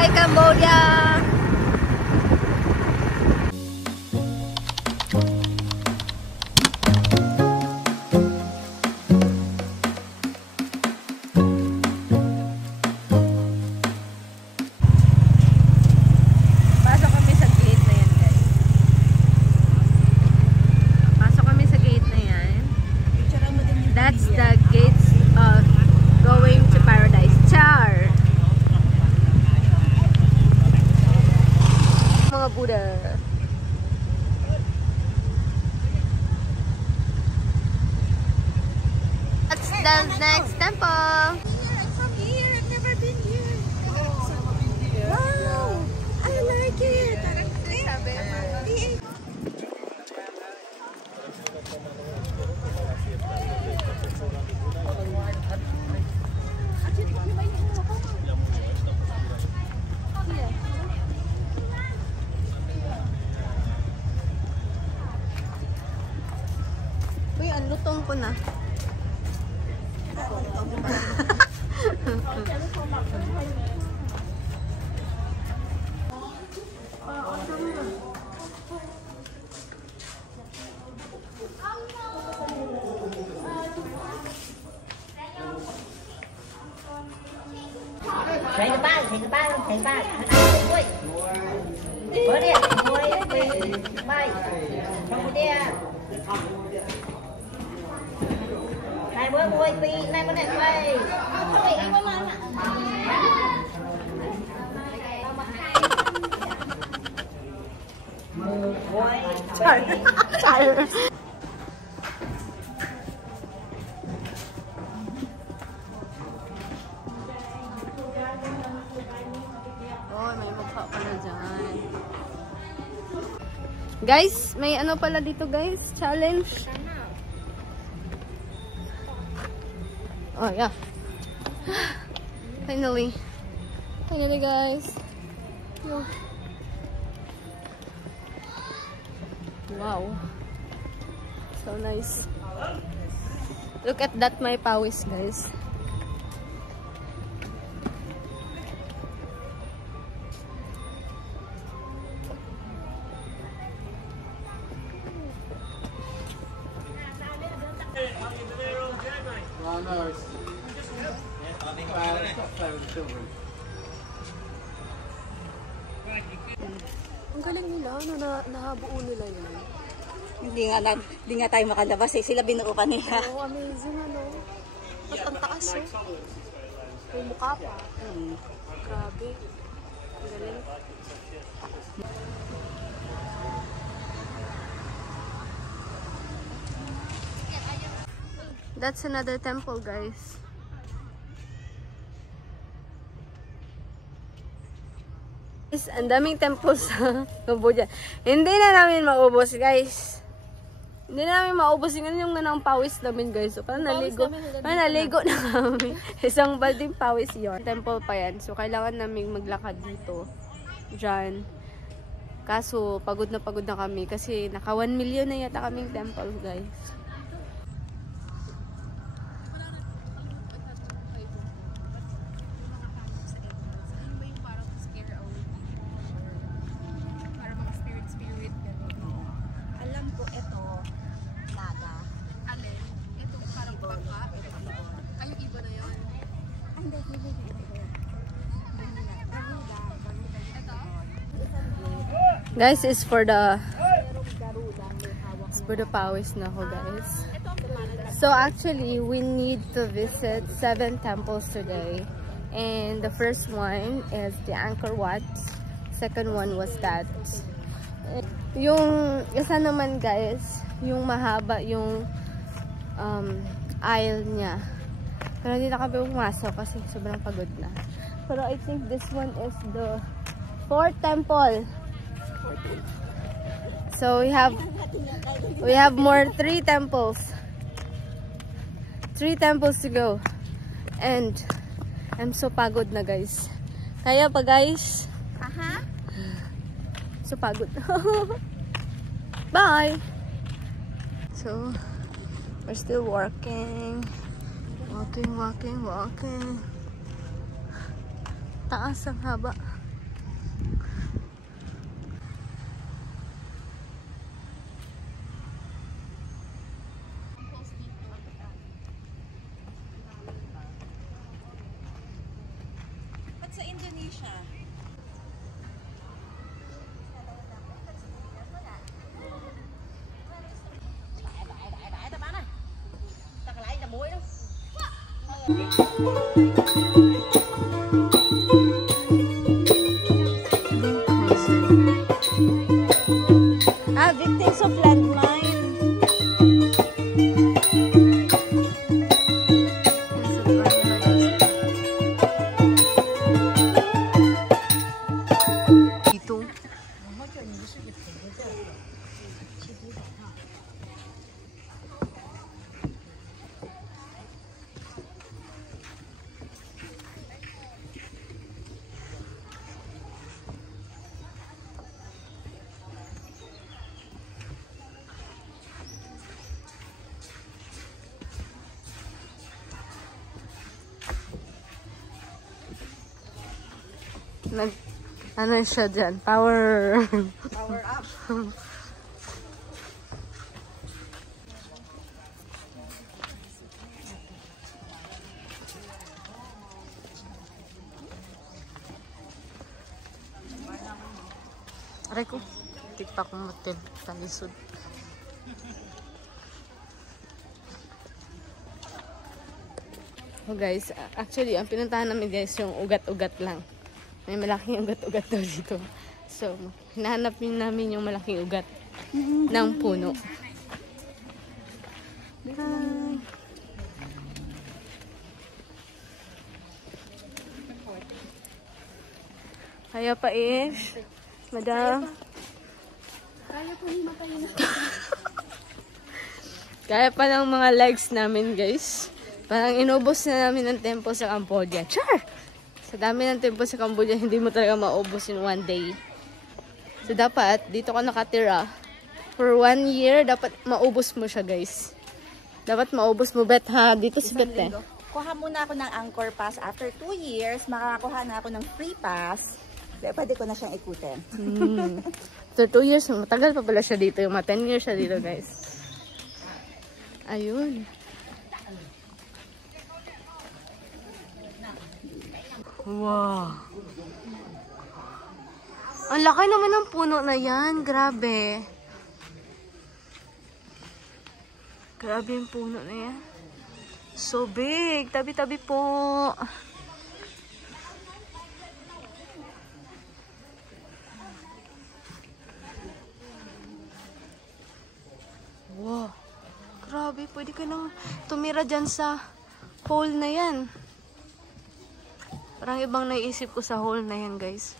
Bye, Cambodia! That's the gates of going to paradise. Char! Mga Buddha. That's the next temple. From here, I've never been here. Wow! I like it. Uy, ang lutong ko na. Thầy ba, ui, bữa đi, ui, bay, không đi, này bữa ui, pi, này bữa này bay, không bị cái mà Char! Oh, may mukha pala dyan. Guys, may ano pala dito guys? Challenge. Oh, yeah. Finally. Finally guys. Oh. Wow. So nice. Look at that, my pawis guys. Oh, no, it's not fair with the children. Ang galing nila, nahabuo nila yun. Hindi nga tayo makalabas eh, sila binuo pa nila. Oh, amazing ano. At ang taas oh. May mukha pa. Grabe. Ang galing. That's another temple, guys. Ang daming temples sa Cambodia. Hindi na namin maubos, guys. Hindi na namin maubos yung nanang pawis namin, guys. So, parang naligo na kami. Isang balding pawis yon. Temple pa yan. So, kailangan namin maglakad dito. Diyan. Kaso, pagod na kami. Kasi, naka 1 million na yata kaming temple, guys. Guys, it's for the pawis na ho, guys. So actually, we need to visit 7 temples today. And the first one is the Angkor Wat. Second one was that. Yung isa naman, guys, yung mahaba yung aisle niya. Pero hindi na kami pumasok kasi sobrang pagod na. Pero I think this one is the 4th temple. So we have more 3 temples. 3 temples to go. And I'm so pagod na, guys. Kaya pa, guys? So pagod. Bye. So we're still working. Walking. Taas ang haba. Dapat sa Indonesia. Đại ta bán này. Ta còn lấy là muối đâu. Ah, victims of landmine. Dito. Ano siya dyan? Power. Power up. Aray ko. Tikpak mo motel. Talisod. Oh guys, actually, ang pinuntahan namin guys, yung ugat-ugat lang. May malaking ugat-ugat daw dito. So, hinahanap namin yung malaking ugat ng puno. Hi. Kaya pa ish. Madam. Kaya po himatay na. Kaya pa ng mga legs namin guys. Parang inubos na namin ng tempo sa Cambodia. Char! Sa dami ng tempo sa Cambodia, hindi mo talaga maubos in one day. So, dapat, dito ka nakatira. For 1 year, dapat maubos mo siya, guys. Dapat maubos mo, Bet, ha? Dito si Bet, eh. Kuha muna ako ng Angkor Pass. After 2 years, makakakuha na ako ng free pass. Pwede ko na siyang ikutin. After 2 years, matagal pa pala siya dito. Yung mga 10 years siya dito, guys. Ayun. Wow. Ang laki naman ng puno na yan. Grabe. Grabe yung puno na yan. So big. Tabi-tabi po. Wow. Grabe. Pwede ka nang tumira dyan sa hole na yan. Parang ibang naisip ko sa hole na yan, guys.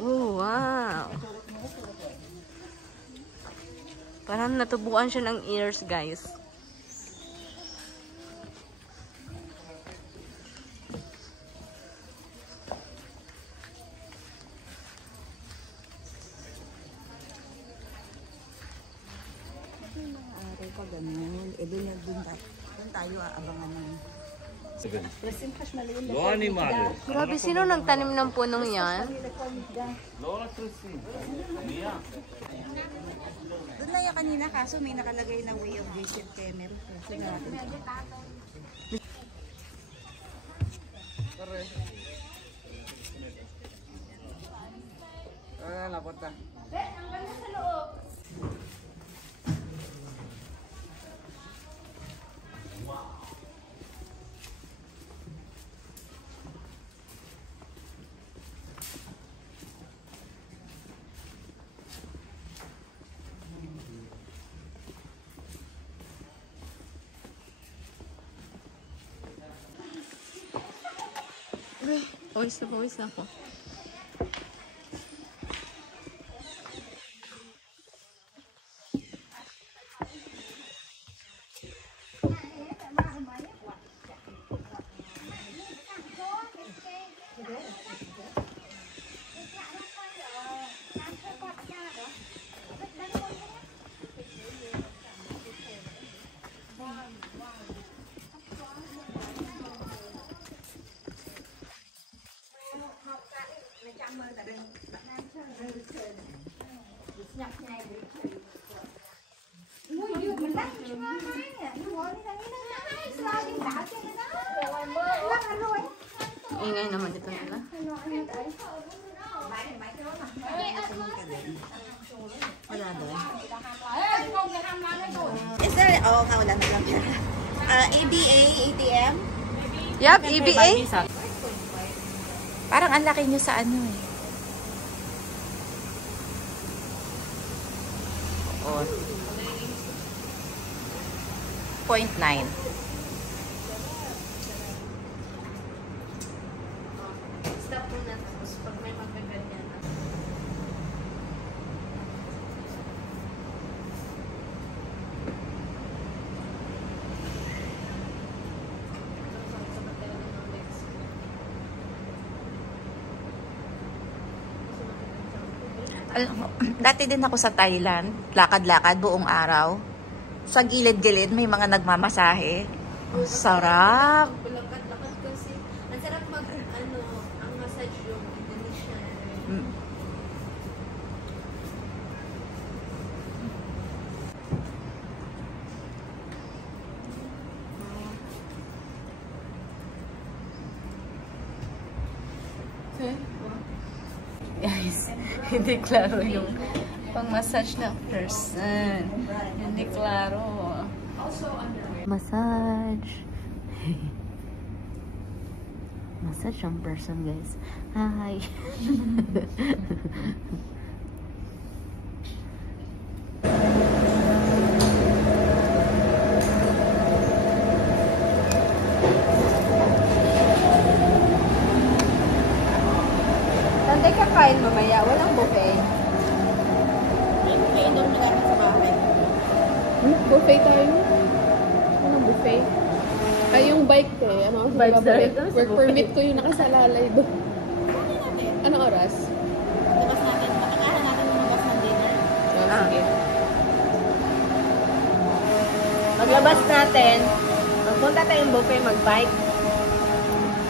Oh, wow. Parang natubuan siya ng ears, guys. Ganun. Doon tayo aabangan ng... Grabe, sino nagtanim ng punong yan? Doon na yan kanina, kaso may nakalagay na way of visit Temer. Kasi natin ito. Lapot na. Ang ganda sa loob. Pawis na ako. Ingay naman dito nila. Wala doon. Is there, wala na lang. ABA, ATM? Yup, EBA. Parang ang laki nyo sa ano eh. Oo. 0.9. Stop muna tapos pag may magaganyan. Dati din ako sa Thailand, lakad-lakad buong araw. Sa gilid-gilid may mga nagmamasahe. Oh, sarap. Lakad kasi. Ang sarap ang massage yung Indonesian. Guys, hindi klaro yung pang-massage ng person. Hindi klaro. Massage. Massage ang person, guys. Hi. Saan ka kain mamaya? Walang buffet. May doon malapit sa bahay. Buffet tayo. Anong buffet? Ay, yung bike ko eh. Ano ang Bike buffet? tayo? Work permit ko yung nakasalalay doon. Anong oras? Labas natin. Makakahan natin yung labas ng dinner. Sige. Maglabas natin. Magpunta tayong buffet, mag-bike.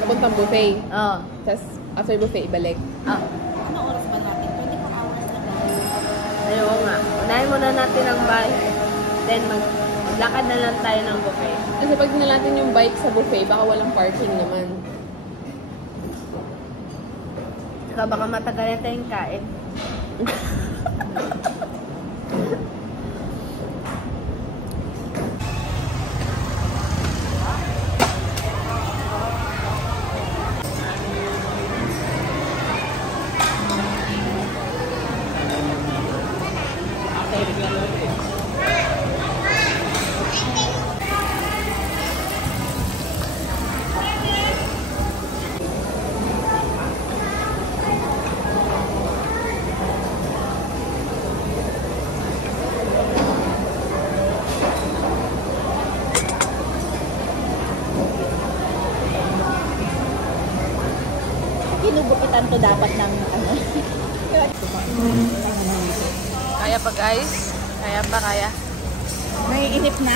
Papuntang buffet. Oo. Tapos, after buffet, ibalik. Ano oras ba natin? 24 hours na ba? Ayaw nga. Unahin muna natin ang bike. Then, maglakad na lang tayo ng buffet. Kasi pag natin yung bike sa buffet, baka walang parking naman. Saka baka matagal na tayong kain. Kinubukitan to dapat ng ano. Kaya pa guys? Kaya pa, kaya. Naiinip na.